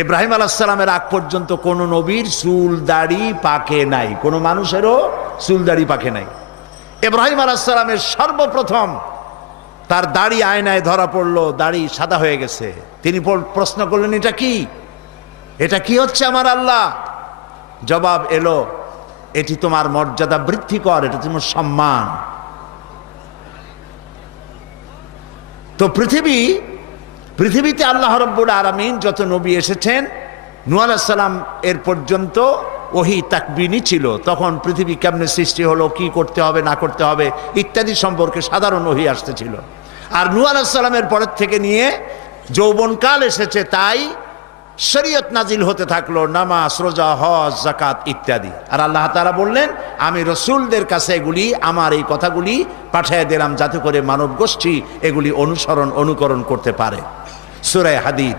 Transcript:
ইব্রাহিম আলাইহিস সালামের আগ পর্যন্ত কোনো নবীর চুল দাড়ি পাকে নাই, কোনো মানুষেরও চুল দাড়ি পাকে নাই। ইব্রাহিম আলাইহিস সালামের সর্বপ্রথম তার দাড়ি আয়নায় ধরা পড়লো, দাড়ি সাদা হয়ে গেছে। তিনি প্রশ্ন করলেন, এটা কি, এটা কি হচ্ছে আমার আল্লাহ? জবাব এলো, এটি তোমার মর্যাদা বৃদ্ধি কর, এটা তোমার সম্মান। তো পৃথিবীতে আল্লাহ রাব্বুল আলামিন যত নবী এসেছেন, নূহ আলাইহিস সালাম এর পর্যন্ত ওহী তাকবিনী ছিল। তখন পৃথিবী কেমনে সৃষ্টি হলো, কি করতে হবে না করতে হবে ইত্যাদি সম্পর্কে সাধারণ ওহী আসতেছিল। আর নূহ আলাইহিস সালামের পরের থেকে নিয়ে যৌবনকাল এসেছে, তাই শরীয়ত নাজিল হতে থাকলো, নামাজ, রোজা, হজ, যাকাত ইত্যাদি। আর আল্লাহ তাআলা বললেন, আমি রসুলদের কাছে এগুলি, আমার এই কথাগুলি পাঠিয়ে দিলাম যাতে করে মানব গোষ্ঠী এগুলি অনুকরণ করতে পারে। সূরা হাদীদ।